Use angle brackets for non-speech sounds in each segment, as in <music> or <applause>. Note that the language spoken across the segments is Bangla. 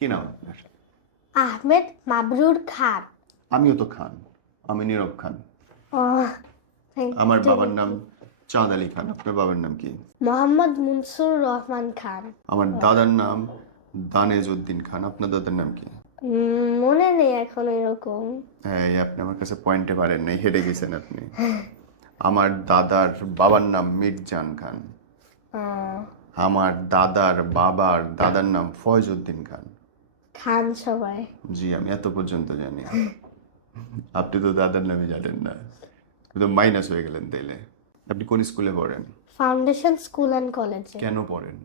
কি নাম আপনার? আহমেদ মাবরুর খান। আমিও তো খান আমি নীরব খান। ও আমার বাবার নাম চাঁদ আলী খান আপনার বাবার নাম কি? মোহাম্মদ মুনসুর রহমান খান। আমার দাদার নাম দানেজ উদ্দিন খান আপনার দাদার নাম কি? মনে নেই এখন এরকম। এই আপনি আমার কাছে পয়েন্টে পারেন নাই হেরে গেছেন আপনি। আমার দাদার বাবার নাম মির্জান খান। আমার দাদার বাবার দাদার নাম ফয়জ উদ্দিন খান। খান সবাই। জি আমি এত পর্যন্ত জানি। <laughs> আপনি তো দাদার নামে জানেন না। তো মাইনাস হয়ে গেলেন তাইলে। আপনি কোন স্কুলে পড়েন? ফাউন্ডেশন স্কুল অ্যান্ড কলেজে কেন পড়েন?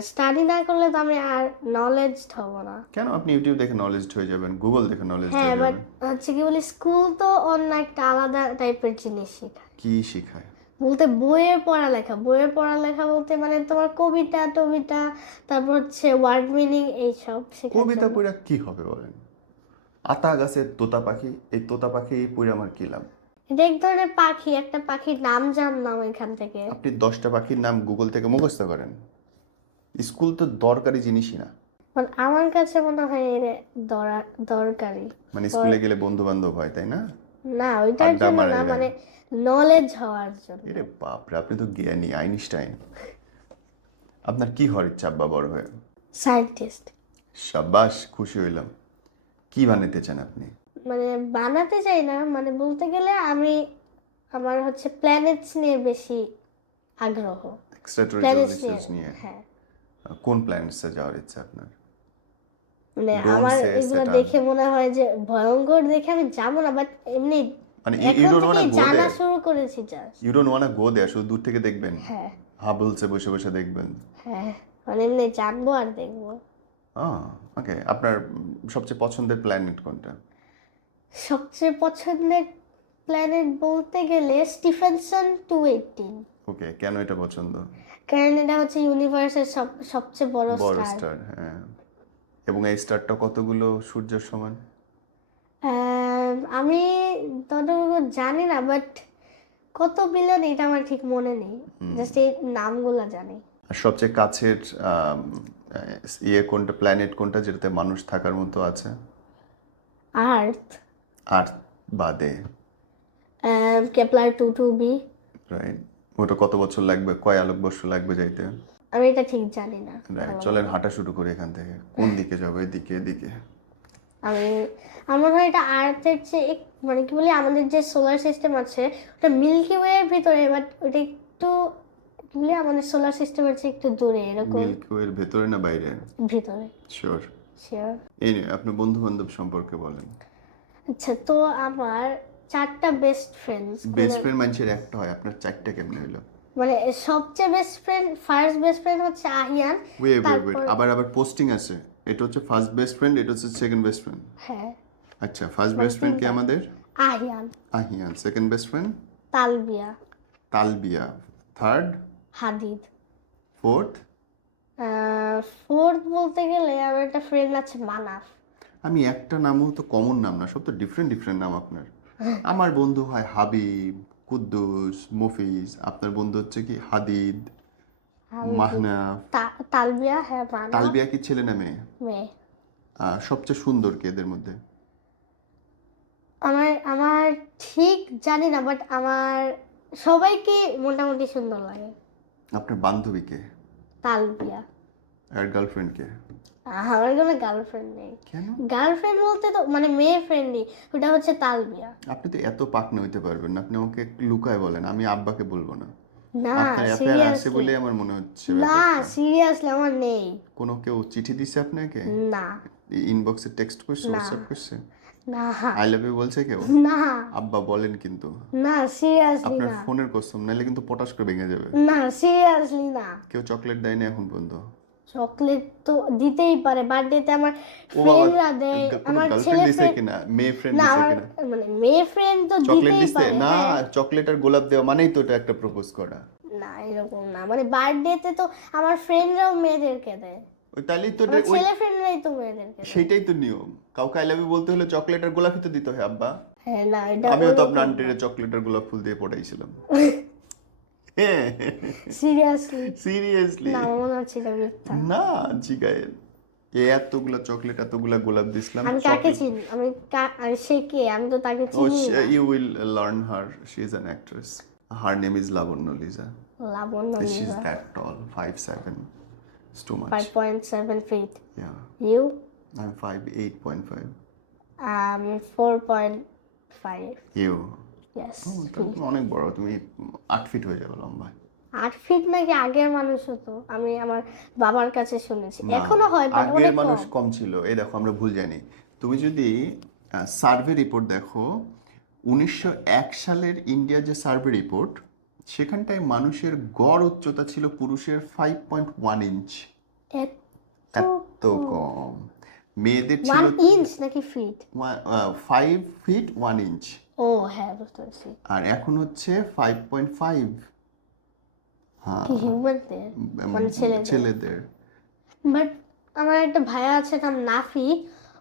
স্টাডি না করলে তো আমি আর নলেজ হব না। কেন? আপনি ইউটিউব দেখে নলেজ হয়ে যাবেন গুগল দেখে নলেজ হয়ে হ্যাঁ বাট হচ্ছে কি বলি স্কুল তো অন্য একটা আলাদা টাইপের জিনিস শেখায়। কি শিখায়? বলতে বইয়ের পড়ালেখা বইয়ের পড়ালেখা বলতে মানে তোমার কবিতা টবিতা তারপর হচ্ছে ওয়ার্ড মিনিং এইসব কবিতা পড়া কি হবে বলেন? আতা গাছের তোতা পাখি এই তোতা পাখি পড়ে আমার কি লাভ? এটা এক ধরনের পাখি একটা পাখির নাম জানলাম এখান থেকে। আপনি দশটা পাখির নাম গুগল থেকে মুখস্থ করেন। স্কুল তো দরকারি জিনিসই না। মানে আমার কাছে মনে হয় এটা দরা- দরকারি। মানে স্কুলে গেলে বন্ধু বান্ধব হয় তাই না? না ওইটার জন্য না মানে নলেজ হওয়ার জন্য। এরে বাপরে আপনি তো জ্ঞানী আইনস্টাইন। আপনার কি হওয়ার ইচ্ছা আব্বা বড় হয়ে? সায়েন্টিস্ট সাবাস খুশি হইলাম। কি বানাতে চান আপনি? মানে বানাতে চাই না মানে বলতে গেলে আমি আমার হচ্ছে প্ল্যানেটস নিয়ে বেশি আগ্রহ। এক্সট্রা প্ল্যানেটস রিসার্চ নিয়ে নিয়ে? হ্যাঁ। কোন প্ল্যানেটসে যাওয়ার ইচ্ছা আপনার? মানে আমার এগুলো দেখে মনে হয় যে ভয়ঙ্কর দেখে আমি যাব না বাট এমনি মানে ইউ ডোন্ট ওয়ান্ট থেকে গো জানা শুরু করেছি just you don't want to go there শুধু দূর থেকে দেখবেন। হ্যাঁ। হাবলসে বসে বসে দেখবেন। হ্যাঁ মানে এমনি জানব আর দেখব। ওকে আপনার সবচেয়ে পছন্দের প্ল্যানেট কোনটা? সবচেয়ে পছন্দের প্ল্যানেট বলতে গেলে স্টিফেনসন টু এইটিন ওকে কেন এটা পছন্দ? কারণ এটা হচ্ছে ইউনিভার্সের সব সবচেয়ে বড় বড় স্টার স্টার হ্যাঁ। এবং এই স্টারটা কতগুলো সূর্যের সমান? আমি ততটুকু জানি না বাট কত বিলিয়ন এটা আমার ঠিক মনে নেই। জাস্ট এই নামগুলো জানি। আর সবচেয়ে কাছের ইয়ে কোনটা প্ল্যানেট কোনটা যেটাতে মানুষ থাকার মতো আছে? আর্থ আর্থ বাদে। Kepler two two B right ওটা কত বছর লাগবে কয় আলোক বর্ষ লাগবে যাইতে? আমি এটা ঠিক জানি না চলেন হাঁটা শুরু করি এখান থেকে। কোন দিকে যাব? এদিকে এদিকে। আমি আমার হয় এটা আর্থের চেয়ে এক- মানে কি বলি আমাদের যে সোলার সিস্টেম আছে ওটা মিল্কি ওয়ের ভিতরে বাট ওটা একটু বলি আমাদের সোলার সিস্টেমের চেয়ে একটু দূরে এরকম। মিল্কি ওয়ের ভেতরে না বাইরে? ভিতরে। শিওর শিওর এই আপনার বন্ধু বান্ধব সম্পর্কে বলেন। আচ্ছা তো আমার চারটা বেস্ট ফ্রেন্ডস বেস্ট ফ্রেন্ড মানুষের একটা হয় আপনার চারটা কেমনে হইল মানে সবচেয়ে best friend first best friend হচ্ছে আহিয়ান ওয়ে ওয়ে ওয়ে তারপর- আবার আবার পোস্টিং আছে। এটা হচ্ছে ফার্স্ট বেস্ট ফ্রেন্ড এটা হচ্ছে সেকেন্ড বেস্ট ফ্রেন্ড হ্যাঁ। আচ্ছা ফার্স্ট বেস্ট ফ্রেন্ড কে আমাদের? Ahiyan Ahiyan second best friend Talbiya. Talbiya. Third হাদিদ। Fourth fourth বলতে গেলে আমার একটা ফ্রেন্ড আছে মানাফ। আমি একটা নামও তো কমন নাম না সব তো ডিফারেন্ট ডিফারেন্ট নাম আপনার। <laughs> আমার বন্ধু হয় হাবিব কুদ্দুস মফিজ আপনার বন্ধু হচ্ছে কি হাদিদ মাহনাফ তালবিয়া হ্যাঁ তালবিয়া কি ছেলে না মেয়ে? মেয়ে। সবচেয়ে সুন্দর কে এদের মধ্যে? আমার আমার ঠিক জানি না বাট আমার সবাইকে মোটামুটি সুন্দর লাগে। আপনার বান্ধবীকে তালবিয়া। আর গার্লফ্রেন্ডকে আমার কোনো গার্লফ্রেন্ড নেই। কেন? গার্লফ্রেন্ড বলতে তো মানে মেয়ে ফ্রেন্ডই ওটা হচ্ছে তালবিয়া। আপনি তো এত পাকনা হইতে পারবেন না আপনি আমাকে লুকায় বলেন আমি আব্বাকে বলব না। না সিরিয়াসলি বলে আমার মনে হচ্ছে না সিরিয়াসলি আমার নেই। কোনো কেউ চিঠি দিছে আপনাকে? না। ইনবক্সে টেক্সট করছে। হোয়াটসঅ্যাপ করছে? না। আই লাভ ইউ বলছে কেউ? না। আব্বা বলেন কিন্তু। না সিরিয়াসলি আপনার ফোনের কসম নাহলে কিন্তু পটাশ করে ভেঙে যাবে। না সিরিয়াসলি না। কেউ চকলেট দেয় না এখন পর্যন্ত। চকলেট তো দিতেই পারে বার্থডেতে আমার ফ্রেন্ডরা দেয় আমার ছেলে দিছে কিনা? মেয়ে ফ্রেন্ড দিছে কিনা? মানে মেয়ে ফ্রেন্ড তো চকলেট দিতেই পারে না হ্যাঁ। চকলেট আর গোলাপ দেওয়া মানেই তো এটা একটা প্রপোজ করা। না এরকম না মানে বার্থডেতে তো আমার ফ্রেন্ডরাও মেয়েদেরকে দেয়। ওই তাইলেই তো ছেলে ফ্রেন্ডরাই তো মেয়েদেরকে সেটাই তো নিয়ম। কাউকে আই লাভ ইউ বলতে হলে চকলেট আর গোলাপই তো দিতে হয় আব্বা। হ্যাঁ না এটা আমিও তো আপনার আন্টির চকলেট আর গোলাপ ফুল দিয়ে পড়াইছিলাম। <laughs> <laughs> সিরিয়াসলি সিরিয়াসলি না মনে মিথ্যা। না জিগায়ের এতগুলা চকলেট এতগুলা গোলাপ দিছিলাম আমি কাকে চিনি? আমি সে কে? আমি তো তাকে চিনি। You will learn her she is an actress her name is Labanya Liza Labanya she is that tall five seven it's too much five point seven feet yeah you I am five eight অনেক বড় তুমি আট ফিট হয়ে যাবে লম্বা। আট ফিট নাকি আগের মানুষ হতো? আমি আমার বাবার কাছে শুনেছি। এখনও হয় আগের মানুষ কম। ছিল এই দেখো আমরা ভুল জানি। তুমি যদি সার্ভে রিপোর্ট দেখো উনিশশো এক সালের ইন্ডিয়ার যে সার্ভে রিপোর্ট সেখানটায় মানুষের গড় উচ্চতা ছিল পুরুষের ফাইভ পয়েন্ট ওয়ান ইঞ্চ এত কম। মেয়েদের ছিল ইঞ্চ নাকি feet five feet one inch ও হ্যাঁ বুঝতে পারছি। আর এখন হচ্ছে ফাইভ পয়েন্ট ফাইভ হ্যাঁ। হিউম্যানদের মানে ছেলেদের? ছেলেদের। বাট আমার একটা ভাইয়া আছে নাম নাফি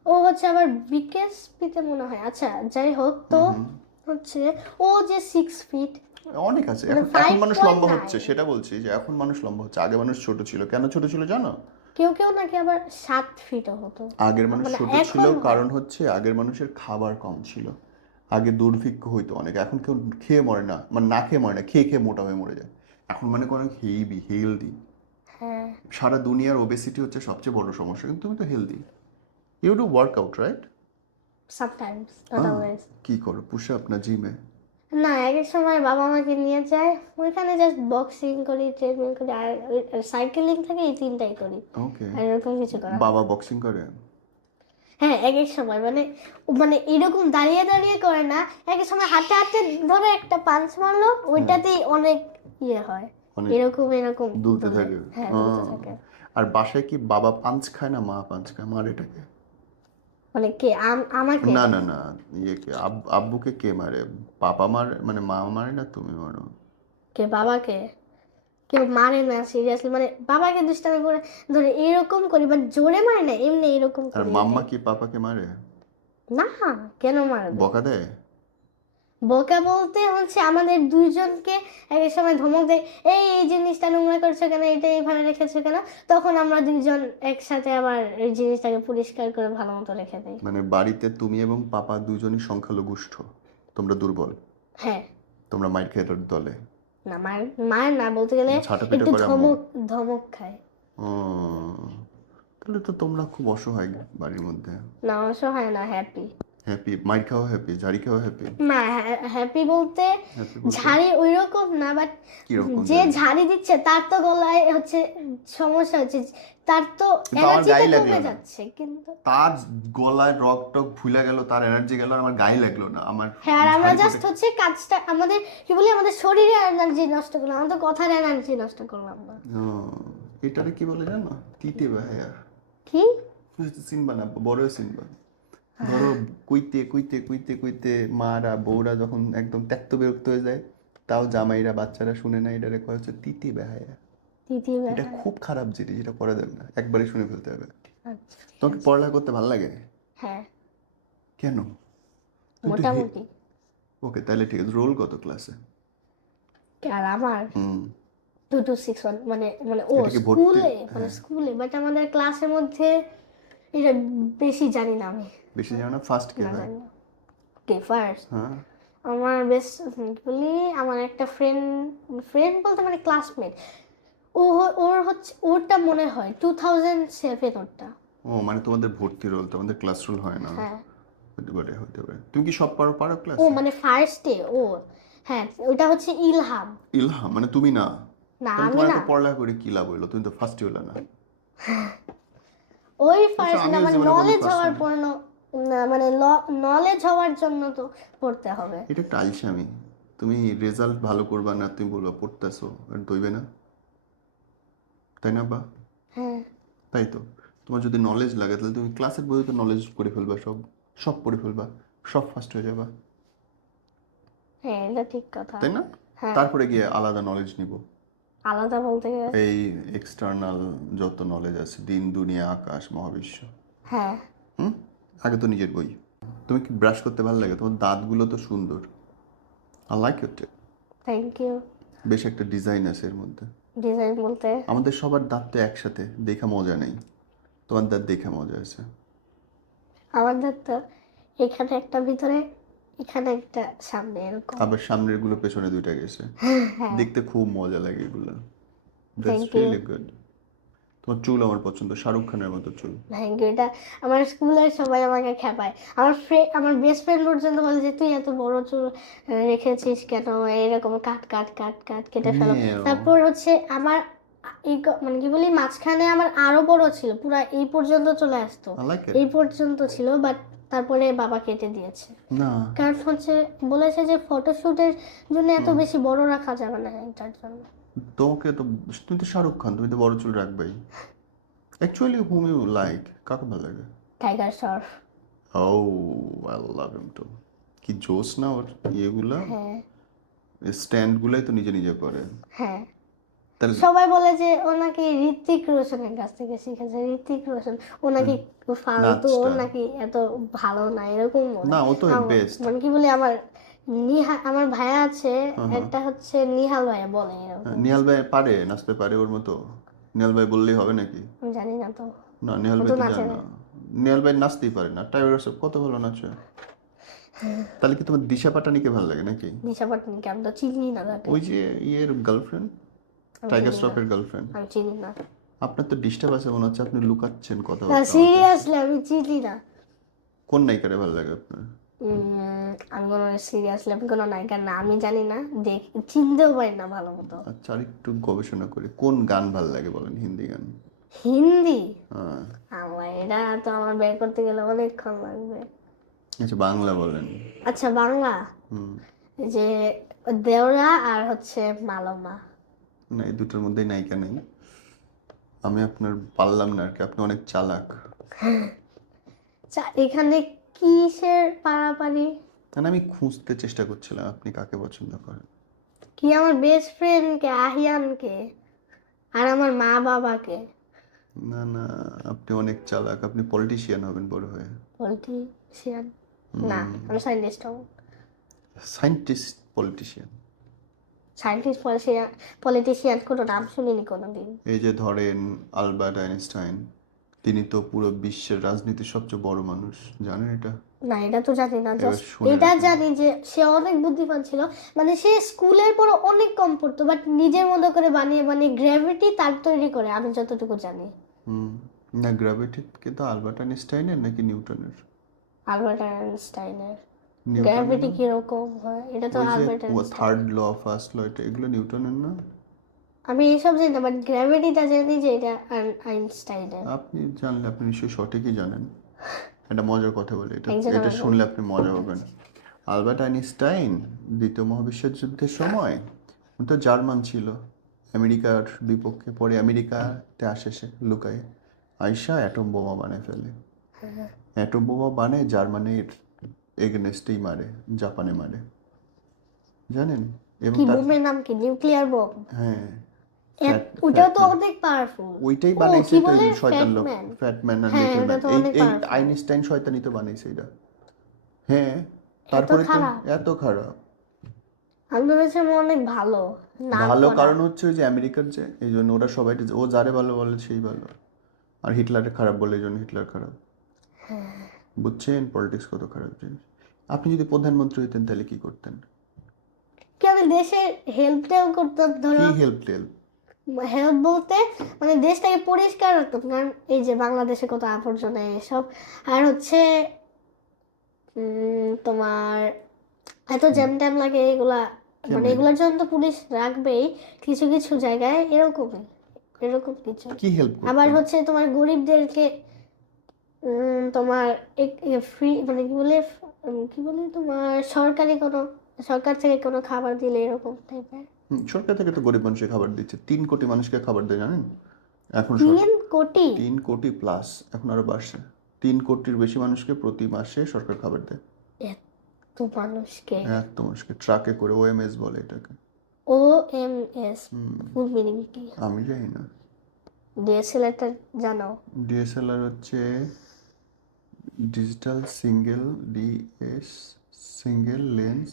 ও হচ্ছে আবার বিকেএসপিতে মনে হয়। আচ্ছা যাই হোক তো হচ্ছে ও যে সিক্স ফিট অনেক আছে। মানে এখন এখন মানুষ লম্বা হচ্ছে সেটা বলছি যে এখন মানুষ লম্বা হচ্ছে। আগে মানুষ ছোট ছিল। কেন ছোট ছিল জানো? কেউ কেউ নাকি আবার সাত ফিটও হতো। আগের মানুষ মানে ছোট ছিল কারণ হচ্ছে আগের মানুষের খাবার কম ছিল। আগে দুর্ভিক্ষ হইতো অনেক। এখন কেউ খেয়ে মরে না মানে না খেয়ে মরে না খেয়ে খেয়ে মোটা হয়ে মরে যায়। এখন মানে অনেক হেলদি হেলদি হ্যাঁ। সারা দুনিয়ার ওবেসিটি হচ্ছে সবচেয়ে বড় সমস্যা কিন্তু তুমি তো healthy you do workout right sometimes not always কি করো? পুশ আপ না জিমে না এক সময় বাবা আমাকে নিয়ে যায় ওইখানে জাস্ট বক্সিং করি ট্রেডমিল করি আর সাইকেলিং থাকে এই তিনটাই করি। ওকে আর এরকম কিছু করা। বাবা বক্সিং করে? হ্যাঁ এক এক সময়। মানে মানে এরকম দাঁড়িয়ে দাঁড়িয়ে করে না এক এক সময় হাতে হাতে ধরে একটা পাঞ্চ মারলো ওইটাতেই অনেক ইয়ে হয়। এরকম এরকম দুলতে থাকে। হ্যাঁ দুলতে। থাকে। আর বাসায় কি বাবা পাঞ্চ খায় না মা পাঞ্চ খায়? মার এটাকে মানে কে? আমাকে? না না না ইয়ে কে? আব্বুকে কে মারে? পাপা মারে মানে মা মারে না তুমি মারো? কে বাবাকে? কেউ মারে না সিরিয়াসলি মানে বাবাকে দুষ্টামি করে ধরে এরকম করি বাট জোরে মারে না এমনি এরকম আর মাম্মা কি পাপাকে মারে? না কেন মারবে? বকা দেয়? বোকা বলতে হচ্ছে আমাদের দুইজনকে এক এক সময় ধমক দেয় এই এই জিনিসটা নোংরা করছ কেন? এটা এইভাবে রেখেছো কেন? তখন আমরা দুইজন একসাথে আবার এই জিনিসটাকে পরিষ্কার করে ভালো মতো রেখে দিই। মানে বাড়িতে তুমি এবং পাপা দুজনই সংখ্যালঘুষ্ঠ তোমরা দুর্বল। হ্যাঁ। তোমরা মাইর খেয়ে দলে। না মায়ের মায়ের না বলতে গেলে ঝাঁটাপিটা একটু ধমক ধমক খায়। তাহলে তো তোমরা খুব অসহায় বাড়ির মধ্যে। না অসহায় না হ্যাপি হ্যাপি মাইর খাওয়া হ্যাপি ঝাড়ি খাওয়া হ্যাপি না হ্যাপি বলতে ঝাড়ি ওই রকম না বাট যে ঝাড়ি দিচ্ছে তার তো গলায় হচ্ছে সমস্যা হচ্ছে তার তো লাগল কমে। যাচ্ছে কিন্তু তার গলায় রক টক ভুলে গেল তার এনার্জি গেল আমার গায়ে লাগল না আমার হ্যাঁ আর আমরা জাস্ট হচ্ছে কাজটা আমাদের কি বলি আমাদের শরীরে এনার্জি নষ্ট করলাম আমাদের কথার এনার্জি নষ্ট করলাম না। এটারে কি বলে জানো? তিতে ভাইয়া কি? চিনবা না বড় চিনবা ধরো কুইতে কুইতে কুইতে কুইতে মারা বউরা যখন একদম ত্যক্ত বিরক্ত হয়ে যায় তাও জামাইরা বাচ্চারা শুনে না এটারে কয় হচ্ছে তিতি বেহায়া। এটা খুব খারাপ জিনিস এটা করা যাবে না একবারে শুনে ফেলতে হবে। আচ্ছা তোমাকে পড়ালেখা করতে ভালো লাগে? হ্যাঁ। কেন? মোটামুটি। ওকে তাহলে ঠিক আছে রোল কত ক্লাসে? আর আমার? টু টু সিক্স ওয়ান মানে মানে ও এটা? স্কুলে মানে স্কুলে বাট আমাদের ক্লাসের মধ্যে এটা বেশি জানি না আমি। বেশি জানো? না ফার্স্ট কে হয় কে ফার্স্ট হ্যাঁ। আমার বেশ বলি আমার একটা ফ্রেন্ড ফ্রেন্ড বলতে মানে ক্লাসমেট ও ওর হচ্ছে ওরটা মনে হয় টু থাউজেন্ড সেভেন ওরটা। ও মানে তোমাদের ভর্তি রোল তোমাদের ক্লাস রোল হয় না? হ্যাঁ। হতে পারে হতে পারে। তুমি কি সব পারো? পারো ক্লাস ও মানে ফার্স্টে ও। হ্যাঁ ওটা হচ্ছে ইলহাম। ইলহা মানে তুমি না? না আমি না। এত পড়ালেখা করে কি লাভ হইল তুমি তো ফার্স্ট হইল না। <laughs> ওই ফার্স্ট না মানে নলেজ হওয়ার পর না মানে নলেজ হওয়ার জন্য তো পড়তে হবে। এটা একটা আলসামি। তুমি রেজাল্ট ভালো করবা না তুমি বলবা পড়তেছো দইবে না। তাই না বা? হ্যাঁ। তাই তো। তোমার যদি নলেজ লাগে তাহলে তুমি ক্লাসের বইতে তো নলেজ করে ফেলবা সব সব পড়ে ফেলবা সব ফার্স্ট হয়ে যাবা। হ্যাঁ এটা ঠিক কথা। তাই না? হ্যাঁ। তারপরে গিয়ে আলাদা নলেজ নিব। আলাদা বলতে এই এক্সটার্নাল যত নলেজ আছে দিন দুনিয়া আকাশ মহাবিশ্ব। হ্যাঁ। হুম? আগে তো নিজের বই। তুমি কি ব্রাশ করতে ভালো লাগে? তোমার দাঁতগুলো তো সুন্দর। I like it thank you বেশ একটা ডিজাইন আছে এর মধ্যে। ডিজাইন বলতে? আমাদের সবার দাঁত তো একসাথে দেখা মজা নেই। তোমার দাঁত দেখে মজা আছে। আমার দাঁত তো এখানে একটা ভিতরে এখানে একটা সামনে এরকম। আবার সামনেরগুলো পেছনে দুইটা গেছে। <laughs> হ্যাঁ। দেখতে খুব মজা লাগে এগুলো। দ্যাটস রিয়েলি গুড তোমার চুল আমার পছন্দ শাহরুখ খানের মতো চুল। থ্যাংক ইউ এটা আমার স্কুলের সবাই আমাকে খেপায়। আমার ফ্রেন্ড আমার বেস্ট ফ্রেন্ড পর্যন্ত বলে যে তুই এত বড় চুল রেখেছিস কেন? এরকম কাট কাট কাট কাট কেটে ফেলো। তারপর হচ্ছে আমার মানে কি বলি মাঝখানে আমার আরও বড় ছিল পুরো এই পর্যন্ত চলে আসতো। এই পর্যন্ত ছিল বাট তারপরে বাবা কেটে দিয়েছে। না। কারণ হচ্ছে বলেছে যে ফটোশুটের জন্য এত বেশি বড় রাখা যাবে না এটার জন্য। তোমাকে তো তুমি তো শাহরুখ খান তুমি তো বড় চুল রাখবেই। অ্যাকচুয়ালি হুম ইউ লাইক কাকে ভালো লাগে? টাইগার শর্ট ও আই লাভ হিম টু কি জোস না ওর ইয়েগুলা? হ্যাঁ। স্ট্যান্ডগুলাই তো নিজে নিজে করে। হ্যাঁ। সবাই বলে যে ওনাকে নাকি ঋত্বিক রোশনের কাছ থেকে শিখেছে ঋত্বিক রোশন। ও নাকি ফালতু ও নাচটা। নাকি এত ভালো না এরকম না ও তো বেস্ট মানে কি বলি আমার নিহা আমার ভাইয়া আছে হ্যাঁ, একটা হচ্ছে নিহাল ভাইয়া বলে এরকম। নিহাল ভাই পারে নাচতে পারে ওর মতো। নিহাল ভাই বললেই হবে নাকি? জানি না তো। না নিহাল ভাই জানে না। নিহাল ভাই নাচতেই পারে না। টাইগার শ্রফ কত ভালো নাচে। তাহলে কি তোমার দিশা পাটানিকে ভালো লাগে নাকি? দিশা পাটনিকে আমি তো চিনি না ওই যে ইয়ের গার্লফ্রেন্ড টাইগার শ্রফের গার্লফ্রেন্ড আমি চিনি না। আপনার তো ডিস্টার্ব আছে মনে হচ্ছে আপনি লুকাচ্ছেন কথা না সিরিয়াসলি আমি চিনি না। কোন নায়িকারে ভালো লাগে আপনার? আমি কোনো সিরিয়াসলি আমি কোনো নায়িকার না আমি জানি না দেখ চিনতেও পারি না ভালো মতো। আচ্ছা আর একটু গবেষণা করি কোন গান ভালো লাগে বলেন হিন্দি গান? হিন্দি? হ্যাঁ। আমার এটা তো আমার বের করতে গেলে অনেকক্ষণ লাগবে। আচ্ছা বাংলা বলেন। আচ্ছা বাংলা? হুম। যে দেওরা আর হচ্ছে মালমা না এই দুটোর মধ্যেই নায়িকা নেই। আমি আপনার পারলাম না আর কি আপনি অনেক চালাক। এখানে কিসের পারাপারি? মানে আমি খুঁজতে চেষ্টা করছিলাম আপনি কাকে পছন্দ করেন। কি আমার বেস্ট ফ্রেন্ডকে আহিয়ানকে আর আমার মা বাবাকে না না আপনি অনেক চালাক আপনি পলিটিশিয়ান হবেন বড় হয়ে। পলিটিশিয়ান না আমি সাইন্টিস্ট হব। Scientist politician scientist politician politician কোনো নাম শুনিনি কোনোদিন। এই যে ধরেন আলবার্ট আইনস্টাইন তিনি তো পুরো বিশ্বের রাজনীতির সবচেয়ে বড় মানুষ। জানেন এটা? না এটা তো জানি না জাস্ট এটা জানি যে সে অনেক বুদ্ধিমান ছিল মানে সে স্কুলের পরে অনেক কম পড়তো বাট নিজের মতো করে বানিয়ে বানিয়ে গ্র্যাভিটি তার তৈরি করে আমি যতটুকু জানি। হুম না গ্র্যাভিটি কিন্তু আলবার্ট আইনস্টাইনের নাকি নিউটনের? আলবার্ট আইনস্টাইনের। গ্র্যাভিটি না? কীরকম হয়? এটা তো Albert third law first law এটা এগুলো নিউটনের না? আমি এইসব জানি না বাট গ্র্যাভিটিটা জানি যে এটা আইন- আইনস্টাইনের। আপনি জানলে আপনি নিশ্চয়ই সঠিকই জানেন। একটা মজার কথা বলি এটা এটা শুনলে আপনি মজা হবেন আলবার্ট আইনস্টাইন দ্বিতীয় মহাবিশ্বের যুদ্ধের সময় তো জার্মান ছিল। আমেরিকার বিপক্ষে পরে আমেরিকাতে আসে সে লুকায়। আইসা অ্যাটম বোমা বানায় ফেলে। অ্যাটম বোমা বানায় জার্মানির এগেনেস্টেই মারে জাপানে মারে। জানেন? এবং কি তার বোমের নাম কি? Nuclear bomb? হ্যাঁ। ওটাও তো অনেক পাওয়ারফুল ওইটাই বানাইছে তো এই শয়তান লোক ফ্যাটম্যান আর হ্যাঁ, লিটল ওটা তো অনেক এই powerful। আইনস্টাইন শয়তানই তো বানাইছে এটা। হ্যাঁ তারপরে তো খারাপ? এত খারাপ। আমি ভেবেছিলাম অনেক ভালো। নাম ভালো করা। কারণ হচ্ছে ওই যে আমেরিকার যে এই জন্য ওরা সবাই ও যারে ভালো বলে সেই ভালো। আর হিটলারে খারাপ বলে এই জন্য হিটলার খারাপ। হ্যাঁ। বুঝছেন? পলিটিক্স কত খারাপ জিনিস। আপনি যদি প্রধানমন্ত্রী হইতেন তাহলে কি করতেন? কি আমি দেশের হেল্পটাও করতাম ধরো। কি হেল্প টেল্প হেল্প বলতে মানে দেশটাকে পরিষ্কার রাখতাম কারণ এই যে বাংলাদেশে কত আবর্জনা এসব। আর হচ্ছে তোমার এত জ্যাম ট্যাম লাগে এগুলা মানে? এগুলোর জন্য তো পুলিশ রাখবেই কিছু কিছু জায়গায় এরকমই এরকম কিছু। কি হেল্প আবার হচ্ছে তোমার গরিবদেরকে তোমার ফ্রি মানে কি বলে কি বলে তোমার সরকারি কোনো সরকার থেকে কোনো খাবার দিলে এরকম টাইপের সরকার থেকে তো গরিব মানুষের খাবার দিচ্ছে। তিন কোটি মানুষকে খাবার দেয় জানেন? এখন তিন কোটি? তিন কোটি প্লাস এখন আরও বাড়ছে। তিন কোটির বেশি মানুষকে প্রতি মাসে সরকার খাবার দেয়। এত মানুষকে? এত মানুষকে ট্রাকে করে ওএমএস বলে এটাকে। ও এম এস হুম, ফুল মিনিং কি? আমি জানি না। ডিএসএলআরটা জানো ডিএসএলআর হচ্ছে digital single D S single lens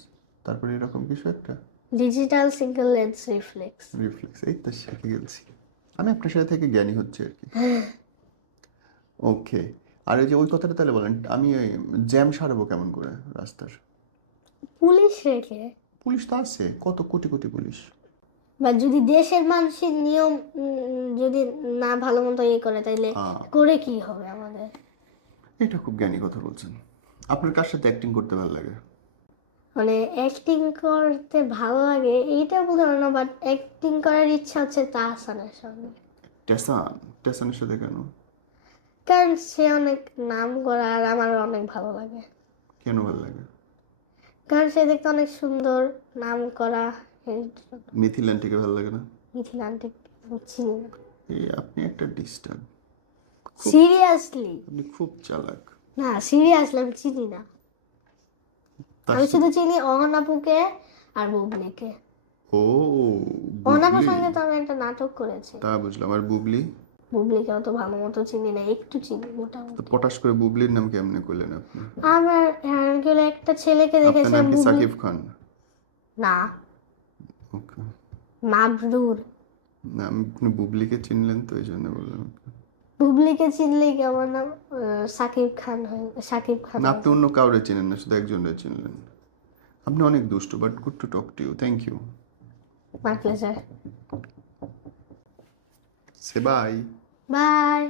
তারপরে এরকম কিছু একটা? Digital single lens reflex reflex এই তো শিখে গেছি। আমি আপনার সাথে থেকে জ্ঞানী হচ্ছে আর কি। ওকে আর এই যে ওই কথাটা তাহলে বলেন আমি ওই জ্যাম সারাবো কেমন করে রাস্তার? পুলিশ রেখে। পুলিশ তো আছে কত কোটি কোটি পুলিশ? বা যদি দেশের মানুষের নিয়ম যদি না ভালো মতো ইয়ে করে তাইলে আহ, করে কি হবে আমাদের? এটা খুব জ্ঞানী কথা বলছেন। আপনার কার সাথে অ্যাক্টিং করতে ভালো লাগে? মানে অ্যাক্টিং করতে ভালো লাগে এইটা বলতে না বাট অ্যাক্টিং করার ইচ্ছা হচ্ছে তাহসানের সঙ্গে। টেসান টেসানের সাথে কেন? কারণ সে অনেক নাম করা আর আমার অনেক ভালো লাগে। কেন ভালো লাগে? কারণ সে দেখতে অনেক সুন্দর নাম করা মিথিল আন্টিকে ভালো লাগে না? মিথিলা চিনি না। এই আপনি একটা ডিস্টার্ব সিরিয়াসলি আপনি খুব চালাক। না সিরিয়াসলি আমি চিনি না। আমি শুধু চিনি অহনাপুকে আর বুবলিকে। ও অহনাপুর সঙ্গে তো আমি একটা নাটক করেছি। তা বুঝলাম। আর বুবলি? বুবলিকে অত ভালো মতো চিনি না একটু চিনি মোটামুটি। পটাশ করে বুবলির নাম কেমনে করলেন আপনি? আমার হ্যাঁ, গেলে একটা ছেলেকে আপনার দেখেছিলাম নাম কি সাকিব খান? না। ওকে। মাবরুর না আপনি বুবলিকে চিনলেন তো এই জন্য বললাম। বুবলিকে চিনলেই কেমন আমার নাম সাকিব খান হয় সাকিব খান আপনি অন্য কাউরে চিনেন না শুধু একজনের চিনলেন। আপনি অনেক দুষ্ট but good to talk to you thank you my pleasure say bye bye